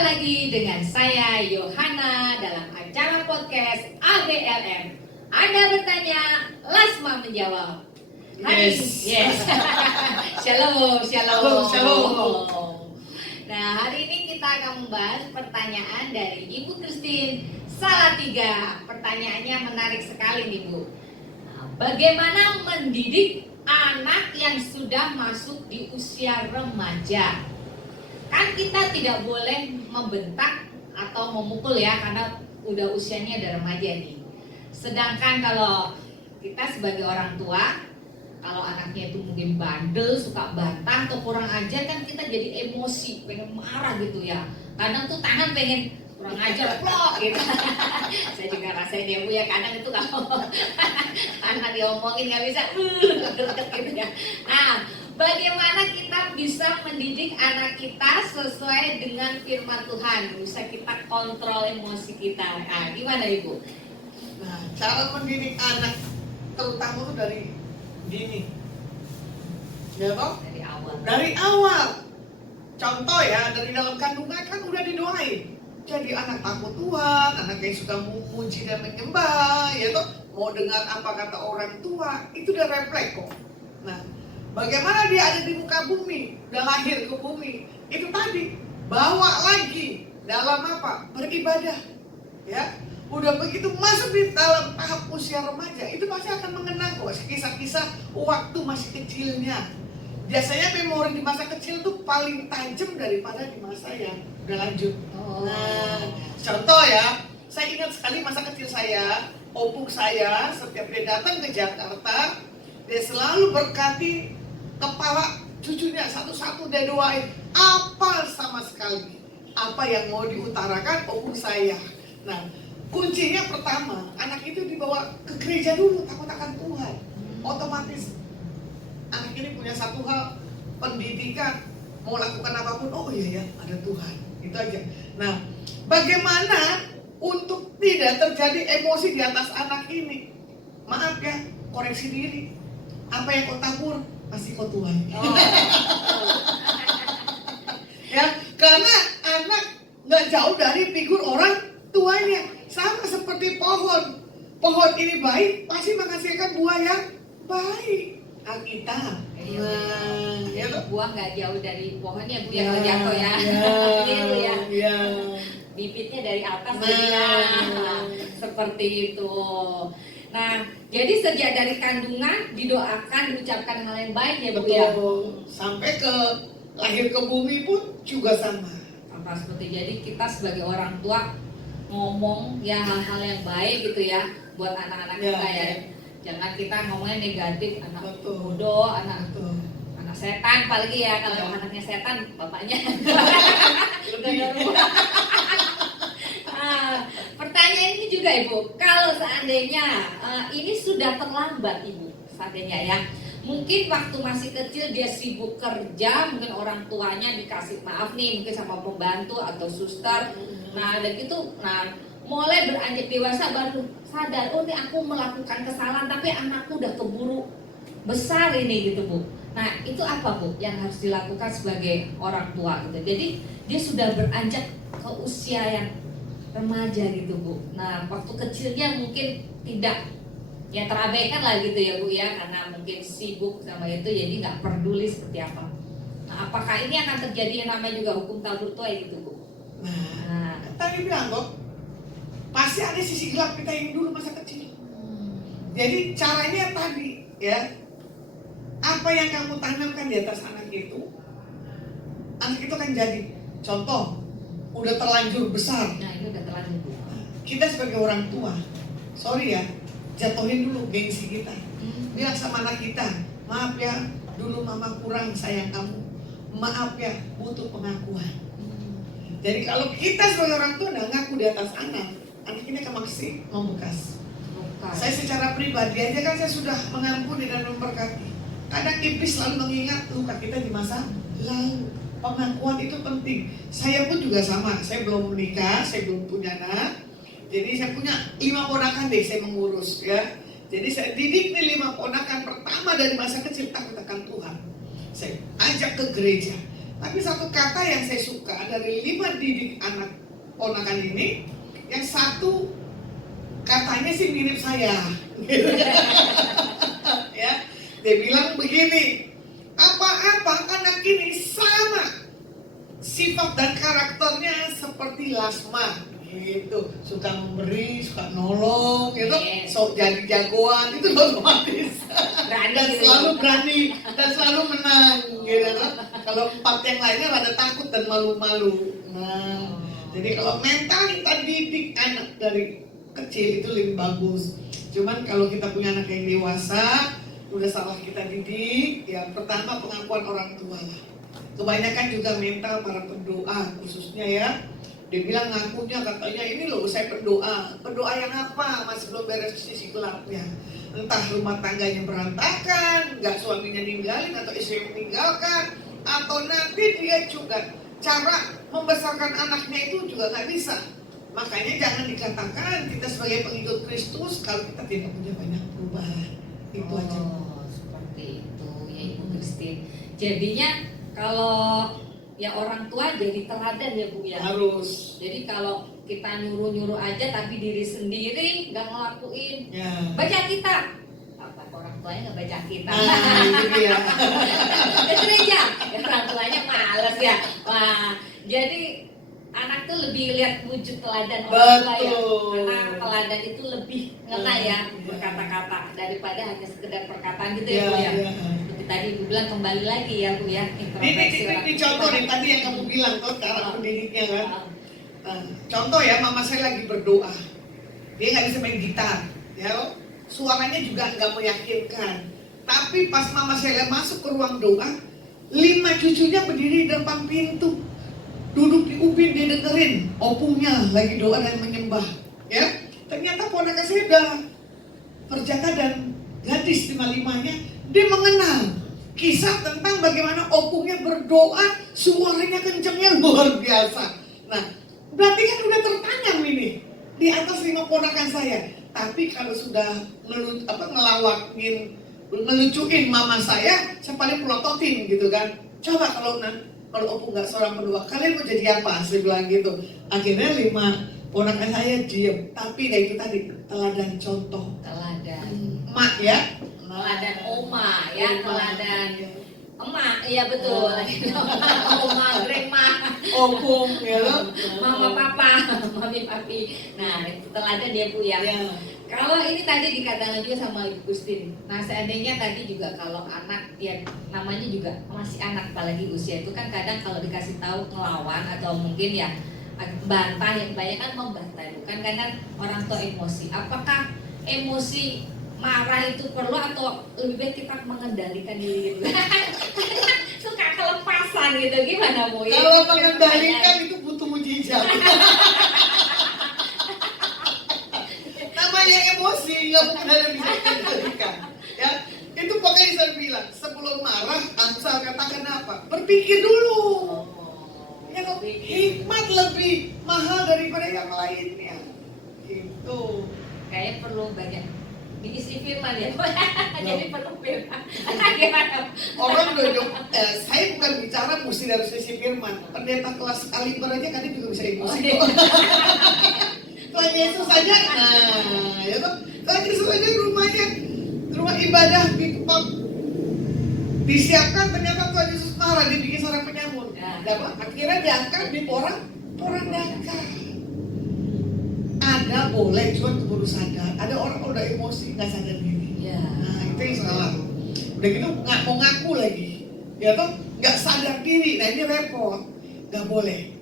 lagi dengan saya Yohana dalam acara podcast ABLM. Anda bertanya, Lasma menjawab. Yes. Shalom. Nah, hari ini kita akan membahas pertanyaan dari Ibu Christine Salatiga. Pertanyaannya menarik sekali nih Bu. Nah, bagaimana mendidik anak yang sudah masuk di usia remaja? Kan kita tidak boleh membentak atau memukul ya, karena udah usianya udah remaja nih. Sedangkan kalau kita sebagai orang tua, kalau anaknya itu mungkin bandel, suka bantah atau kurang ajar, kan kita jadi emosi, pengen marah gitu ya. Kadang tuh tangan pengen kurang ajar, plok gitu. Saya juga rasain ya Bu ya, kadang itu kalau anak diomongin nggak bisa, gerget gitu ya. Nah, bagaimana kita bisa mendidik anak kita sesuai dengan firman Tuhan? Bisa kita kontrol emosi kita. Nah, gimana Ibu? Nah, cara mendidik anak terutama itu dari dini, ya toh? Dari awal. Dari awal. Contoh ya, dari dalam kandungan kan udah didoain. Jadi anak takut Tuhan, anak yang suka memuji dan menyembah, ya toh? Mau dengar apa kata orang tua, itu udah refleks kok. Nah, bagaimana dia ada di muka bumi, udah lahir ke bumi, itu tadi bawa lagi dalam apa? Beribadah, ya. Udah begitu masuk di dalam tahap usia remaja, itu pasti akan mengenang kok kisah-kisah waktu masih kecilnya. Biasanya memori di masa kecil tuh paling tajam daripada di masa yang udah lanjut. Nah, contoh ya, saya ingat sekali masa kecil saya, opung saya setiap dia datang ke Jakarta, dia selalu berkati kepala cucunya satu-satu, dia doain apa sama sekali apa yang mau diutarakan opung saya. Nah, kuncinya pertama, anak itu dibawa ke gereja dulu, takut akan Tuhan. Otomatis anak ini punya satu hal, pendidikan, mau lakukan apapun, oh iya ya, ada Tuhan. Itu aja. Nah, bagaimana untuk tidak terjadi emosi di atas anak ini? Maaf ya, koreksi diri. Apa yang kau tabur, pasti kau tuai. Ya, karena anak nggak jauh dari figur orang tuanya. Sama seperti pohon. Pohon ini baik, pasti menghasilkan buah yang baik. Alkitab. Ya, buah nggak jauh dari pohonnya Bu, yang jatuh ya. Gitu ya. Bibitnya dari atas seperti itu. Nah, jadi sejak dari kandungan didoakan, diucapkan hal yang baik ya Bu ya. Sampai ke lahir ke bumi pun juga sama. Seperti jadi kita sebagai orang tua ngomong ya hal-hal yang baik gitu ya buat anak-anak kita ya. Jangan kita ngomongnya negatif, anak bodoh, anak setan, apalagi ya kalau anaknya setan, bapaknya. Pertanyaan ini juga Ibu, kalau seandainya ini sudah terlambat Ibu, seandainya ya, mungkin waktu masih kecil dia sibuk kerja, mungkin orang tuanya dikasih maaf nih, mungkin sama pembantu atau suster. Nah, dan itu, mulai beranjak dewasa baru sadar, oh ini aku melakukan kesalahan, tapi anakku udah keburu besar ini gitu Bu. Nah, itu apa Bu yang harus dilakukan sebagai orang tua gitu. Jadi dia sudah beranjak ke usia yang remaja gitu Bu. Nah, waktu kecilnya mungkin tidak ya terabaikan lah gitu ya Bu ya, karena mungkin sibuk sama itu, jadi nggak peduli seperti apa. Nah, apakah ini akan terjadi yang namanya juga hukum tabur tuai gitu Bu? Nah, tadi bilang kok, pasti ada sisi gelap kita ini dulu masa kecil. Jadi caranya tadi ya, apa yang kamu tanamkan di atas anak itu akan jadi. Contoh, udah terlanjur besar. Nah, itu udah terlanjur Bu. Kita sebagai orang tua, sorry ya, jatuhin dulu gengsi kita. Bilang sama anak kita, maaf ya, dulu mama kurang sayang kamu. Maaf ya, butuh pengakuan. Jadi kalau kita sebagai orang tua nggak ngaku di atas anak ini akan masih membekas. Saya secara pribadi aja kan saya sudah mengampuni dan memberkati. Kadang iblis selalu mengingat luka kita di masa lalu. Pengakuan itu penting. Saya pun juga sama. Saya belum menikah, saya belum punya anak. Jadi saya punya 5 ponakan deh, saya mengurus ya. Jadi saya didik nih 5 ponakan pertama dari masa kecil takut akan Tuhan. Saya ajak ke gereja. Tapi satu kata yang saya suka dari 5 didik anak ponakan ini, yang satu katanya sih mirip saya. Ya, dia bilang begini, apa-apa anak ini sama sifat dan karakternya seperti Lasma gitu, suka memberi, suka nolong gitu, Yes. sok jadi jagoan itu otomatis. Berani Dan gitu. selalu berani dan selalu menang gitu kan. Kalau 4 yang lainnya rada takut dan malu-malu. Nah, jadi kalau mental kita didik anak dari kecil itu lebih bagus. Cuman kalau kita punya anak yang dewasa, udah salah kita didik, ya pertama pengakuan orang tua lah. Kebanyakan juga mental para pendoa khususnya ya. Dia bilang ngakunya katanya ini loh saya berdoa. Berdoa yang apa? Masih belum beres sisi gelapnya. Entah rumah tangganya berantakan, nggak suaminya ninggalin atau istri meninggalkan, atau nanti dia juga cara membesarkan anaknya itu juga nggak bisa. Makanya jangan dikatakan kita sebagai pengikut Kristus kalau kita tidak punya banyak perubahan. Itu aja. Oh, seperti itu ya Ibu Christine. Jadinya kalau ya orang tua jadi teladan ya Bu ya. Harus. Jadi kalau kita nyuruh-nyuruh aja tapi diri sendiri nggak ngelakuin, Ya. baca kita. Apa orang tuanya nggak baca kita? Nah, itu dia. Itu aja. Ya, orang tuanya males ya. Wah, jadi anak tuh lebih lihat wujud teladan orang tua ya. Betul. Karena teladan itu lebih ngena ya berkata-kata daripada hanya sekedar perkataan gitu ya Bu ya. Seperti tadi Ibu bilang kembali lagi ya Bu ya, introspeksi orang Ini tua. contoh nih tadi yang kamu bilang tuh cara pendidiknya kan. Contoh ya, mama saya lagi berdoa, dia nggak bisa main gitar, ya, suaranya juga nggak meyakinkan. Tapi pas mama saya masuk ke ruang doa, 5 cucunya berdiri di depan pintu, duduk di ubin dia dengerin, opunya lagi doa dan menyembah. Ya, ternyata ponakan saya udah perjaka dan gadis 5-5-nya, dia mengenal kisah tentang bagaimana opunya berdoa, suaranya kencengnya luar biasa. Nah, berarti kan udah tertanam ini di atas 5 ponakan saya. Tapi kalau sudah ngelawakin, ngelucuin mama saya paling pelototin gitu kan. Coba kalau opu nggak seorang pendoa, kalian mau jadi apa? Saya bilang gitu. Akhirnya 5 ponakan saya diem. Tapi kayak kita di teladan contoh. Teladan. Mak ya. Teladan oma ya, Oma. teladan emak, iya betul. Oma, grandma, Opung ya loh. mama, papa, mami, papi. Nah, itu teladan ya Bu ya. Ya. Kalau ini tadi dikatakan juga sama Ibu Christine. Nah, seandainya tadi juga kalau anak ya namanya juga masih anak, apalagi usia itu kan kadang kalau dikasih tahu ngelawan atau mungkin ya bantah, yang banyak kan membantah, bukan kadang orang tua emosi. Apakah emosi marah itu perlu atau lebih baik kita mengendalikan diri gitu? Suka kelepasan gitu, gimana Bu? Ya, Kalau itu mengendalikan itu butuh mujizat. Namanya emosi nggak mungkin ada yang bisa dikendalikan. Ya, itu pokoknya saya bilang sebelum marah, Amsal katakan apa? Berpikir dulu. Ya, hikmat lebih mahal daripada yang lainnya. Gitu. Kayaknya perlu banyak diisi firman ya. Jadi perlu firman. Gimana? Orang saya bukan bicara mesti dari sisi firman. Pendeta kelas kaliber aja kan juga bisa emosi. Tuhan Yesus saja, nah, ya toh, Tuhan Yesus saja rumah ibadah disiapkan, ternyata Tuhan Yesus marah, dibikin seorang penyamun. Akhirnya diangkat di porandaka. Ada boleh, cuma keburu sadar. Ada orang udah emosi nggak sadar diri. Ya. Nah, itu yang salah. Udah gitu nggak mau ngaku lagi, ya toh, nggak sadar diri. Nah ini repot, nggak boleh.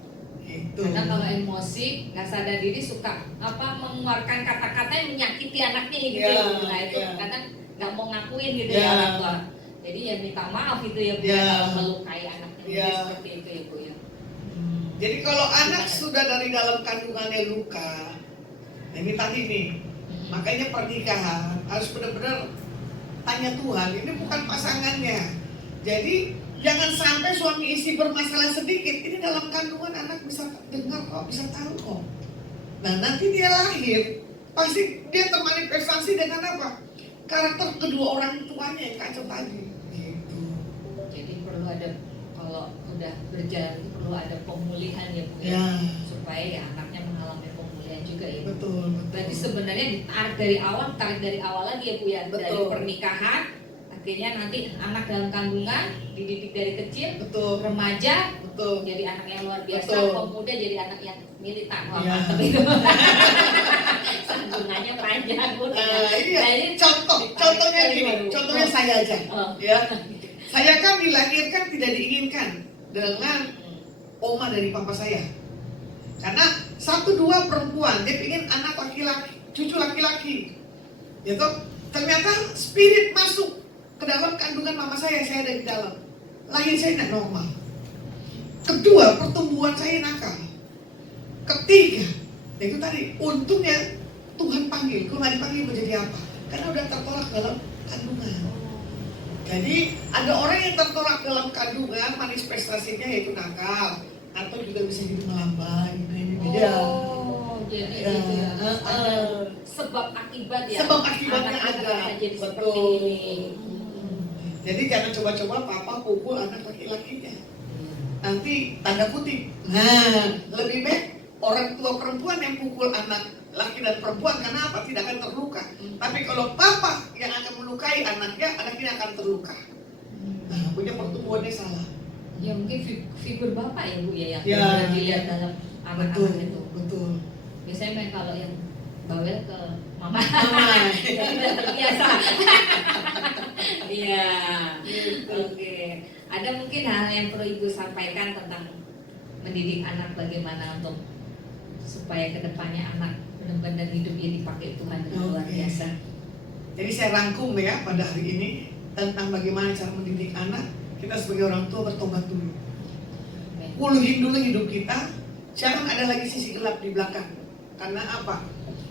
Gitu. Karena kalau emosi nggak sadar diri suka mengeluarkan kata-kata yang menyakiti anaknya gitu. Ya, Nah itu ya. kadang nggak mau ngakuin gitu Ya. ya orang tua. Jadi ya minta maaf itu ya Bu Ya. kalau melukai anaknya Ya. seperti itu ya Bu ya. Jadi kalau anak sudah dari dalam kandungannya luka, nah ini tadi nih, makanya pernikahan harus benar-benar tanya Tuhan, ini bukan pasangannya. Jadi jangan sampai suami istri bermasalah sedikit, ini dalam kandungan anak bisa dengar kok, bisa tahu kok. Nah nanti dia lahir, pasti dia termanifestasi dengan apa? Karakter kedua orang tuanya yang kacau tadi. Gitu. Jadi perlu ada kalau udah berjalan itu perlu ada pemulihan ya Bu ya, Ya, supaya ya anaknya mengalami pemulihan juga ya Bu. betul. Berarti sebenarnya ditarik dari awal lagi ya Bu ya, dari Betul. pernikahan, akhirnya nanti anak dalam kandungan dididik dari kecil, Betul. remaja Betul. jadi anak yang luar biasa, Betul. pemuda jadi anak yang militan. Wah, Ya. mantep itu. Sambungannya panjang Bu. Iya. Nah, ini Contohnya gini, contohnya saya aja. Oh. Ya, saya kan dilahirkan tidak diinginkan dengan oma dari papa saya. Karena 1-2 perempuan, dia ingin anak laki-laki, cucu laki-laki. Gitu. Ternyata spirit masuk ke dalam kandungan mama saya ada di dalam. Lahir saya tidak normal. Kedua, pertumbuhan saya nakal. Ketiga, itu tadi, untungnya Tuhan panggil. Kalau nggak dipanggil menjadi apa? Karena udah tertolak dalam kandungan. Jadi ada orang yang tertolak dalam kandungan, manifestasinya yaitu nakal, atau juga bisa jadi melambai. Ini beda. Oh, jadi Ya, gitu ya. Ada sebab akibat ya. Sebab akibatnya Anak-anak ada. jadi Betul. seperti ini. Jadi jangan coba-coba papa pukul anak laki-lakinya. Nanti tanda kutip. Nah, lebih baik orang tua perempuan yang pukul anak laki dan perempuan, karena apa? Tidak akan terluka. Tapi kalau papa yang akan melukai anaknya akan terluka. Nah, punya pertumbuhannya salah. Ya mungkin figur bapak ya Bu ya yang Ya. benar dilihat dalam Betul, anak-anak itu. betul. Biasanya main kalau yang bawel ke mama. Mama. Jadi udah terbiasa. Iya. Gitu. Oke. Ada mungkin hal yang perlu Ibu sampaikan tentang mendidik anak, bagaimana untuk supaya kedepannya anak benar-benar hidupnya dipakai Tuhan dengan luar Oke. biasa. Jadi saya rangkum ya pada hari ini tentang bagaimana cara mendidik anak. Kita sebagai orang tua bertobat dulu. Amin. Puluhin dulu hidup kita. Jangan ada lagi sisi gelap di belakang. Karena apa?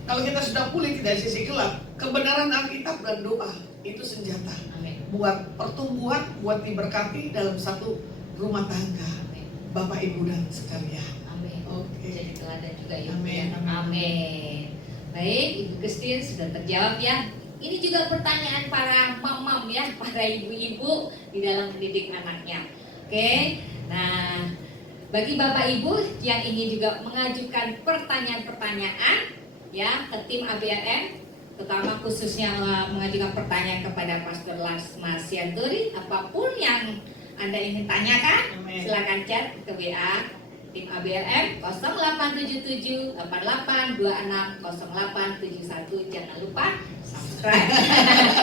Kalau kita sudah pulih tidak ada sisi gelap, kebenaran Alkitab dan doa itu senjata Amin. buat pertumbuhan, buat diberkati dalam satu rumah tangga. Amin. Bapak Ibu dan sekalian. Amin. Oke. Jadi teladan juga ya. Amin, Ya. amin. Amin. Baik, Ibu Christine sudah terjawab ya. Ini juga pertanyaan para mamam ya, para ibu-ibu di dalam mendidik anaknya. Oke. Nah, bagi Bapak Ibu yang ingin juga mengajukan pertanyaan-pertanyaan ya ke tim ABRM, terutama khususnya mengajukan pertanyaan kepada Pastor Lasma Sianturi, apapun yang Anda ingin tanyakan, Amin. silakan chat ke WA tim ABRM 0877 88 26 0871. Jangan lupa subscribe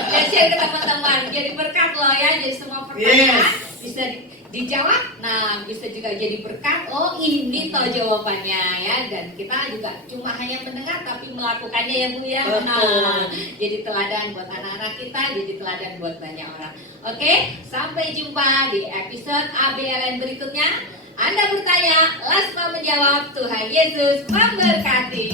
dan share ke teman-teman. Jadi berkat loh ya, jadi semua pertanyaan bisa dijawab. Nah, bisa juga jadi berkat. Oh, ini toh jawabannya ya. Dan kita juga cuma hanya mendengar tapi melakukannya ya Bu ya. Nah, jadi teladan buat anak-anak kita, jadi teladan buat banyak orang. Oke, sampai jumpa di episode ABLN berikutnya. Anda bertanya, Lasma menjawab. Tuhan Yesus memberkati.